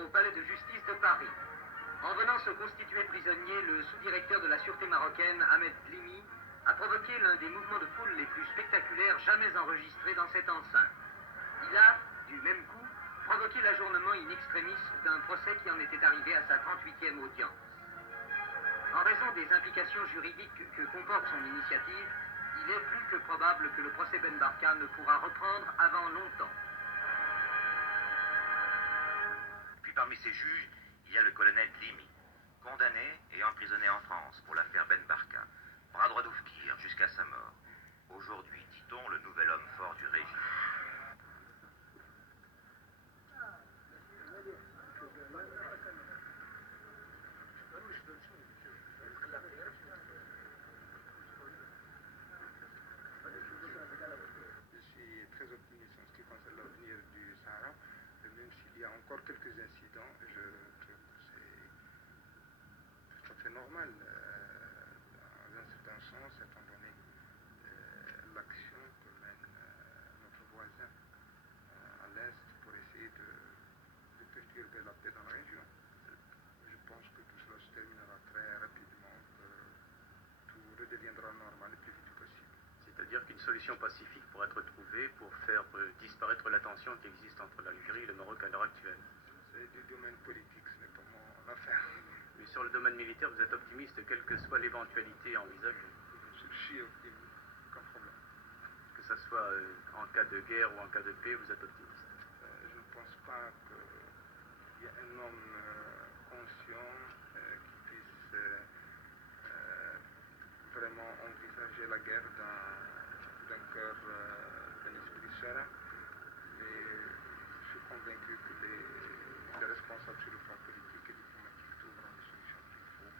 au palais de justice de Paris. En venant se constituer prisonnier, le sous-directeur de la sûreté marocaine, Ahmed Dlimi, a provoqué l'un des mouvements de foule les plus spectaculaires jamais enregistrés dans cette enceinte. Il a, du même coup, provoqué l'ajournement in extremis d'un procès qui en était arrivé à sa 38e audience. En raison des implications juridiques que comporte son initiative, il est plus que probable que le procès Ben Barka ne pourra reprendre avant longtemps. Puis parmi ces juges, il y a le colonel Dlimi, condamné et emprisonné en France pour l'affaire Ben Barka, bras droit d'Oufkir jusqu'à sa mort. Aujourd'hui, dit-on, le nouvel homme fort du régime. Encore quelques incidents, je trouve que c'est tout à fait normal dans un certain sens, étant donné l'action que mène notre voisin à l'Est pour essayer de perturber la paix dans la région. Je pense que tout cela se terminera très rapidement, que tout redeviendra normal le plus vite possible. C'est-à-dire qu'une solution pacifique pourrait être trouvée pour faire disparaître la tension qui existe entre l'Algérie et le Maroc à l'heure actuelle. C'est du domaine politique, ce n'est pas mon affaire. Mais sur le domaine militaire, vous êtes optimiste, quelle que soit l'éventualité envisagée? Je suis optimiste, aucun problème. Que ce soit en cas de guerre ou en cas de paix, vous êtes optimiste? Je ne pense pas qu'il y ait un homme conscient qui puisse vraiment envisager la guerre d'un cœur, d'un esprit serein. Mais je suis convaincu que les responsables sur le plan politique et diplomatique trouveront les solutions qu'il faut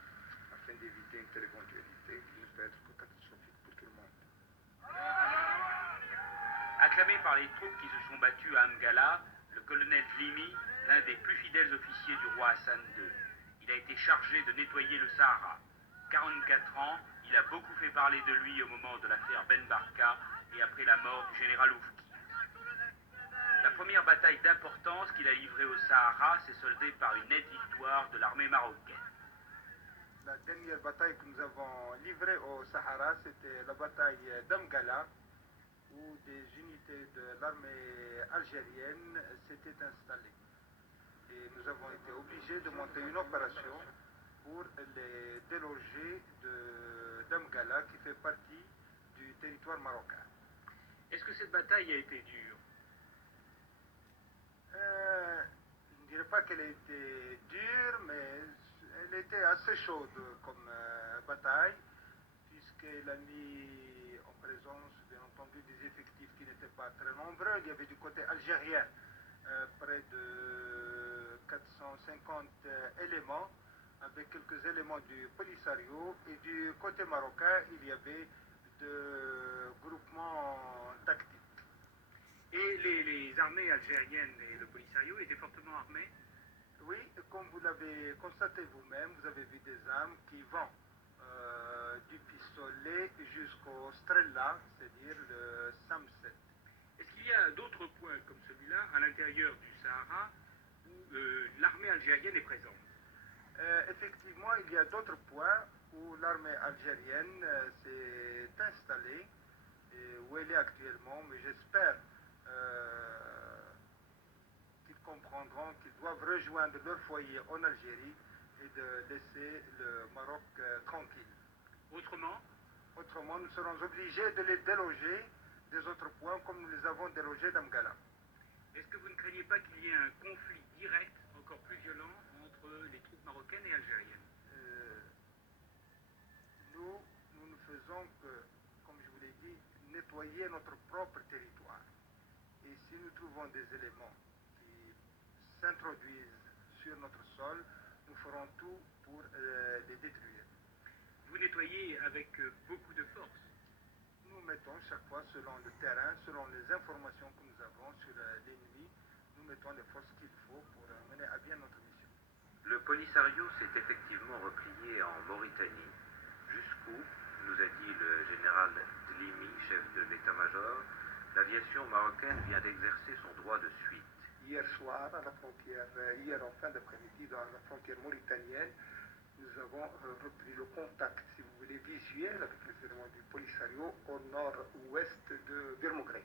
afin d'éviter une telle éventualité qui ne peut être que catastrophique pour tout le monde. Acclamé par les troupes qui se sont battues à Amgala, le colonel Dlimi, l'un des plus fidèles officiers du roi Hassan II. Il a été chargé de nettoyer le Sahara. 44 ans, il a beaucoup fait parler de lui au moment de l'affaire Ben Barka et après la mort du général Oufki. La première bataille d'importance qu'il a livrée au Sahara s'est soldée par une nette victoire de l'armée marocaine. La dernière bataille que nous avons livrée au Sahara, c'était la bataille d'Amgala, où des unités de l'armée algérienne s'étaient installées. Et nous avons été obligés de monter une opération pour les déloger d'Amgala, qui fait partie du territoire marocain. Est-ce que cette bataille a été dure? Je ne dirais pas qu'elle a été dure, mais elle était assez chaude comme bataille, puisqu'elle a mis en présence, bien entendu, des effectifs qui n'étaient pas très nombreux. Il y avait du côté algérien près de 450 éléments, avec quelques éléments du Polisario, et du côté marocain, il y avait de groupements tactiques. Et les armées algériennes et le Polisario étaient fortement armés? Oui, comme vous l'avez constaté vous-même, vous avez vu des armes qui vont du pistolet jusqu'au Strella, c'est-à-dire le SAM-7. Est-ce qu'il y a d'autres points comme celui-là à l'intérieur du Sahara où l'armée algérienne est présente? Effectivement, il y a d'autres points où l'armée algérienne s'est installée et où elle est actuellement, mais j'espère qu'ils comprendront qu'ils doivent rejoindre leur foyer en Algérie et de laisser le Maroc tranquille. Autrement, nous serons obligés de les déloger des autres points comme nous les avons délogés d'Amgala. Est-ce que vous ne craignez pas qu'il y ait un conflit direct, encore plus violent, entre les troupes marocaines et algériennes? Nous ne faisons que, comme je vous l'ai dit, nettoyer notre propre territoire. Et si nous trouvons des éléments qui s'introduisent sur notre sol, nous ferons tout pour les détruire. Vous nettoyez avec beaucoup de force. Nous mettons chaque fois, selon le terrain, selon les informations que nous avons sur l'ennemi, nous mettons les forces qu'il faut pour mener à bien notre mission. Le Polisario s'est effectivement replié en Mauritanie, jusqu'où, nous a dit le général Dlimi, chef de l'état-major, l'aviation marocaine vient d'exercer son droit de suite. hier soir à la frontière, hier en fin d'après-midi dans la frontière mauritanienne, nous avons repris le contact, si vous voulez, visuel avec les éléments du Polisario au nord-ouest de Birmougré.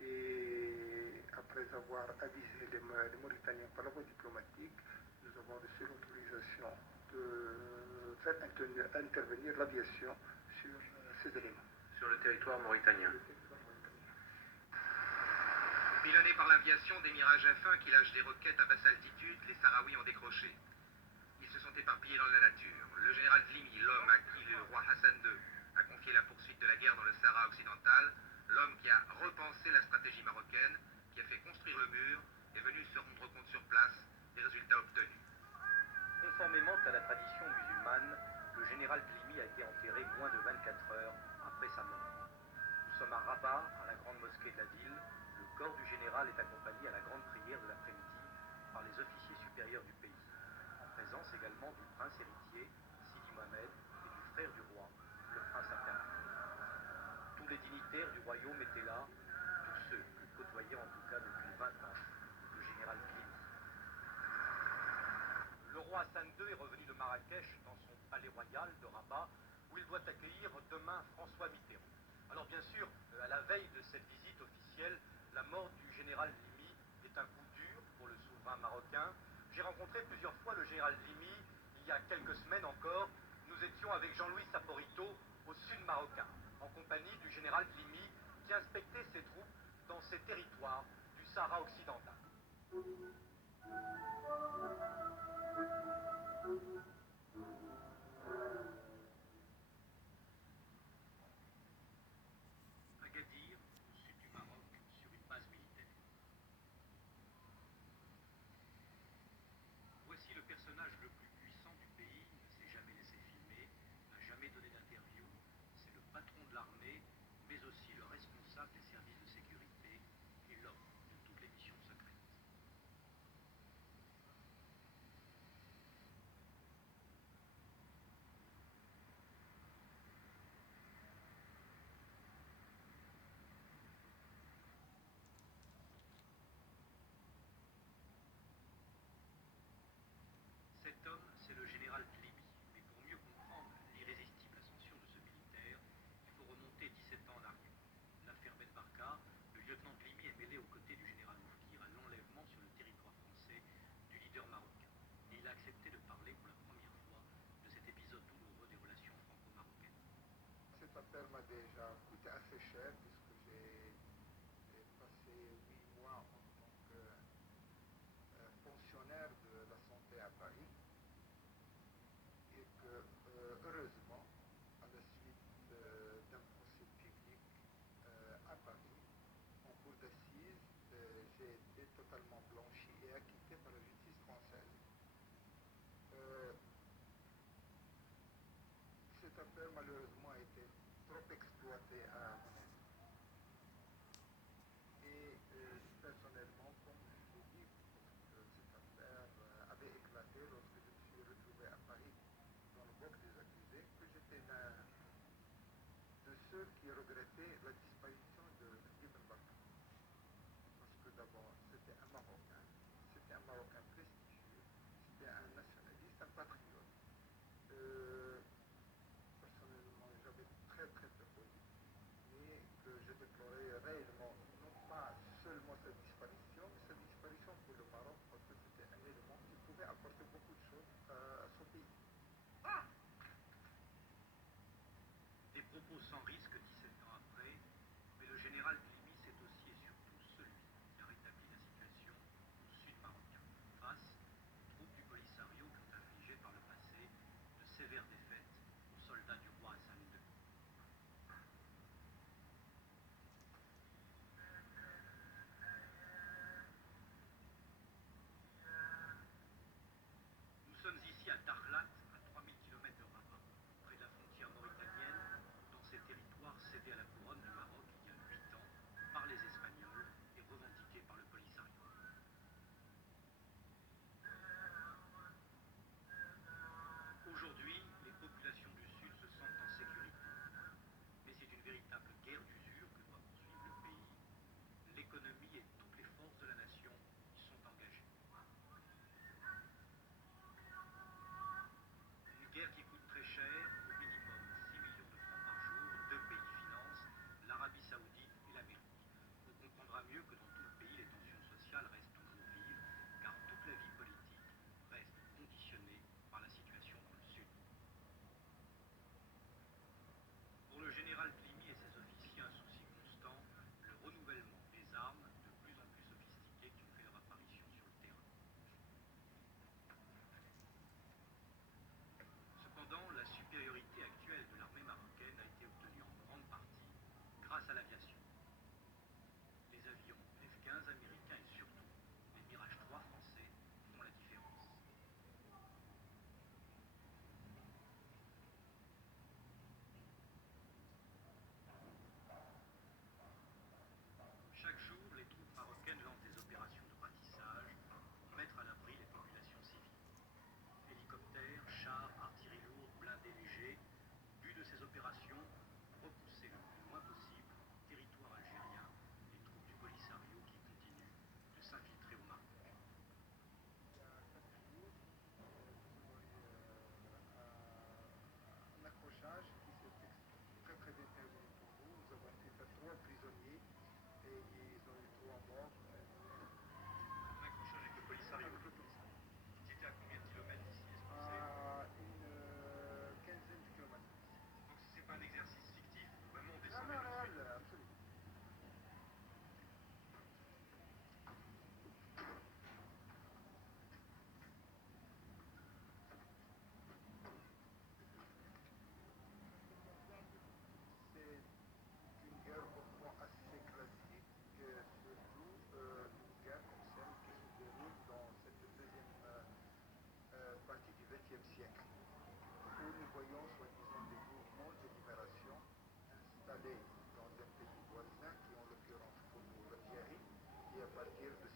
Et après avoir avisé les Mauritaniens par la voie diplomatique, nous avons reçu l'autorisation de faire intervenir l'aviation sur ces éléments. Sur le territoire mauritanien. Pilonnés par l'aviation des Mirage F1 qui lâchent des roquettes à basse altitude, les Sahraouis ont décroché. Ils se sont éparpillés dans la nature. Le général Dlimi, l'homme à qui le roi Hassan II a confié la poursuite de la guerre dans le Sahara occidental, l'homme qui a repensé la stratégie marocaine, qui a fait construire le mur, est venu se rendre compte sur place des résultats obtenus. Conformément à la tradition musulmane, le général Dlimi a été enterré moins de 24 heures après sa mort. Nous sommes à Rabat, à la grande mosquée de la ville. Le corps du général est accompagné à la grande prière de l'après-midi par les officiers supérieurs du pays, en présence également du prince héritier, Sidi Mohamed, et du frère du roi, le prince Abdallah. Tous les dignitaires du royaume étaient là, tous ceux que côtoyait en tout cas depuis 20 ans le général Dlimi. Le roi Hassan II est revenu de Marrakech dans son palais royal de Rabat, où il doit accueillir demain François Mitterrand. Alors bien sûr, à la veille de cette visite officielle, la mort du général Dlimi est un coup dur pour le souverain marocain. J'ai rencontré plusieurs fois le général Dlimi, il y a quelques semaines encore. Nous étions avec Jean-Louis Saporito au sud marocain, en compagnie du général Dlimi qui inspectait ses troupes dans ces territoires du Sahara occidental. Agadir, au sud du Maroc, sur une base militaire. Voici le personnage le plus puissant du pays, ne s'est jamais laissé filmer, n'a jamais donné d'interview. C'est le patron de l'armée, mais aussi le responsable des services de sécurité et l'homme de toutes les missions secrètes. Cet homme, c'est le général Dlimi. Mais pour mieux comprendre l'irrésistible ascension de ce militaire, il faut remonter 17 ans en arrière. L'affaire Ben Barka, le lieutenant Dlimi est mêlé aux côtés du général Oufkir à l'enlèvement sur le territoire français du leader marocain. Et il a accepté de parler pour la première fois de cet épisode douloureux des relations franco-marocaines. Cette affaire m'a déjà coûté assez cher puisque j'ai passé 8 mois en tant que fonctionnaire de la santé à Paris et que heureusement, à la suite d'un procès public à Paris, en cour d'assises, j'ai été totalement blanchi et acquitté par la justice française. Cette affaire malheureusement a été trop exploitée à mon avis. Et personnellement, comme je l'ai dit, cette affaire avait éclaté lorsque je me suis retrouvé à Paris dans le bloc des accusés, que j'étais l'un de ceux qui regrettaient la disparition de Ibn Battuta. Parce que d'abord, c'était un Marocain prestigieux, c'était un nationaliste, un patriote. Personnellement, j'avais très très peur pour lui, mais que je déplorais réellement, non pas seulement sa disparition, mais sa disparition pour le Maroc, parce que c'était un élément qui pouvait apporter beaucoup de choses à son pays. Des propos sans risque 17 ans après, mais le général Dlimi, c'est aussi et surtout celui qui a rétabli la situation au sud marocain, face aux troupes du Polisario qui ont infligé par le passé de sévères défaites aux soldats du roi Hassan II. Nous sommes ici à Dakhlat, à 3000 km de Rabat, près de la frontière mauritanienne, dans ces territoires cédés à la couronne du Maroc il y a 8 ans par les Espagnols et revendiqués par le Polisario. Aujourd'hui, les populations du Sud se sentent en sécurité. Mais c'est une véritable guerre d'usure que doit poursuivre le pays. L'économie et toutes les forces de la nation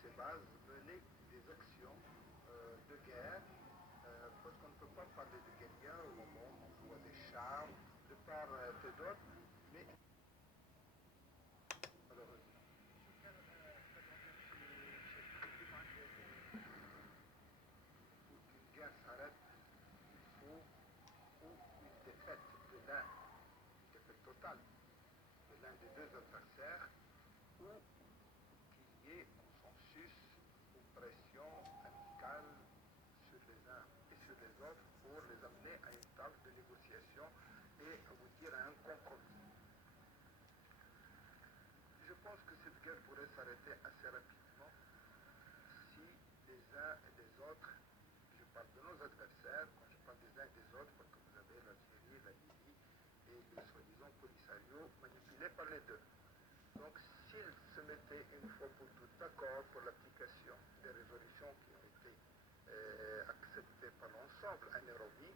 ces bases mener des actions de guerre, parce qu'on ne peut pas parler de guérilla au moment où on voit des chars de part et d'autre, mais malheureusement. Pour qu'une guerre s'arrête, il faut ou une défaite de l'un, une défaite totale de l'un des deux adversaires, ou qu'il y ait consensus ou pression amicale sur les uns et sur les autres pour les amener à une table de négociation et aboutir à un compromis. Je pense que cette guerre pourrait s'arrêter assez rapidement si les uns et les autres, je parle de nos adversaires, quand je parle des uns et des autres, parce que vous avez l'Algérie, la Libye et les soi-disant Polisario manipulés par les deux. Donc s'ils se mettaient une fois pour toutes d'accord pour l'application des résolutions qui ont été acceptées par l'ensemble à Nairobi,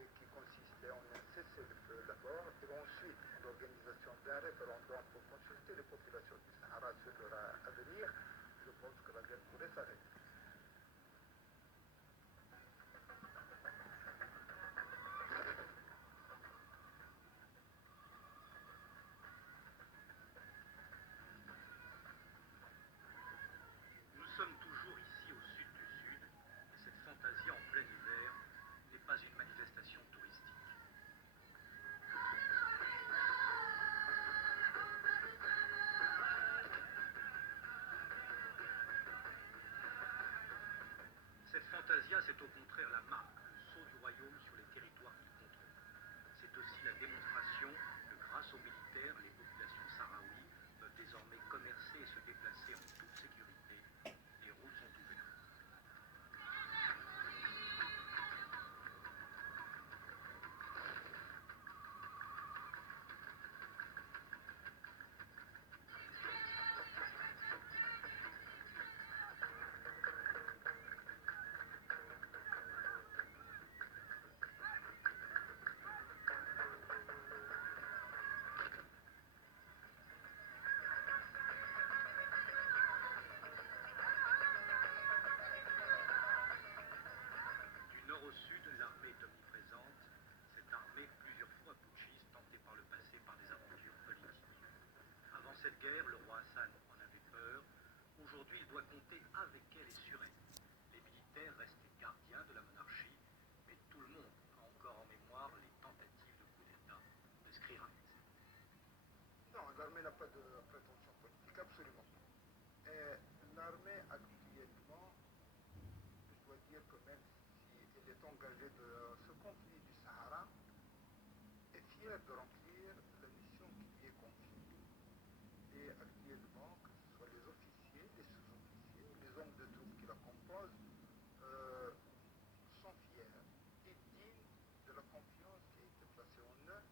et qui consistait en un cessez-le-feu d'abord, et ensuite l'organisation d'un référendum pour consulter les populations du Sahara sur leur avenir, je pense que la guerre pourrait s'arrêter. Nous sommes toujours ici au sud du sud, et cette fantaisie en plein hiver n'est pas une manifestation touristique. Cette fantasia, c'est au contraire la marque, le sceau du royaume sur les territoires qu'il contrôle. C'est aussi la démonstration que grâce aux militaires, les populations sahraouies peuvent désormais commercer et se déplacer en toute sécurité. Les routes sont ouvertes. Du nord au sud, l'armée est omniprésente. Cette armée, plusieurs fois putschiste, tentée par le passé par des aventures politiques. Avant cette guerre, le roi Hassan en avait peur. Aujourd'hui, il doit compter avec elle et sur elle. Les militaires restent les gardiens de la monarchie, mais tout le monde a encore en mémoire les tentatives de coup d'État de Skrirat. Non, l'armée n'a pas de prétention politique, absolument pas. Et l'armée actuellement, je dois dire que même si elle est engagée de ce conflit du Sahara, est fière de remplir la mission qui lui est confiée. Et actuellement, que ce soit les officiers, les sous-officiers, les hommes de troupes qui la composent, sont fiers et dignes de la confiance qui a été placée en eux.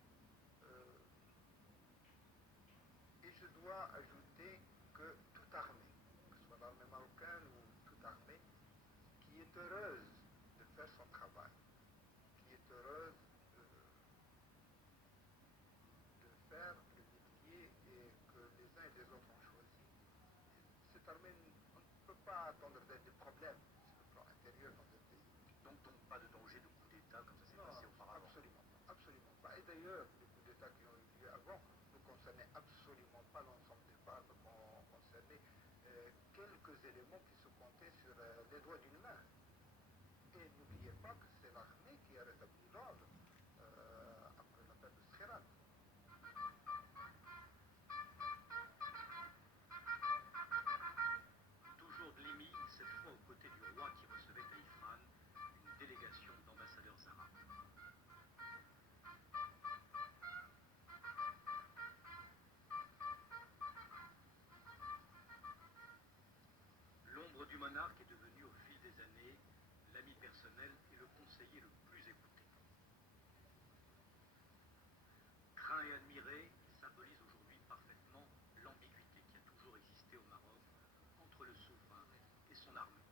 Et je dois ajouter que toute armée, que ce soit l'armée marocaine ou toute armée, qui est heureuse de faire son travail, qui est heureuse de faire le métier et que les uns et les autres ont choisi, cette armée, on ne peut pas attendre d'elle des problèmes sur le plan intérieur dans un pays. Donc pas de danger de coup d'État comme ça s'est Non, passé auparavant. absolument pas. Et d'ailleurs, les coups d'État qui ont eu lieu avant ne concernaient absolument pas l'ensemble des parts, mais concernaient quelques éléments qui se comptaient sur les doigts d'une main. Et n'oubliez pas que c'est l'armée qui a rétabli l'ordre après l'appel de Skrirat. Toujours Glimi, cette fois aux côtés du roi qui recevait Taïfran, une délégation d'ambassadeurs arabes. L'ombre du monarque est devenue au fil des années l'ami personnel et le conseiller le plus écouté. Craint et admiré, il symbolise aujourd'hui parfaitement l'ambiguïté qui a toujours existé au Maroc entre le souverain et son armée.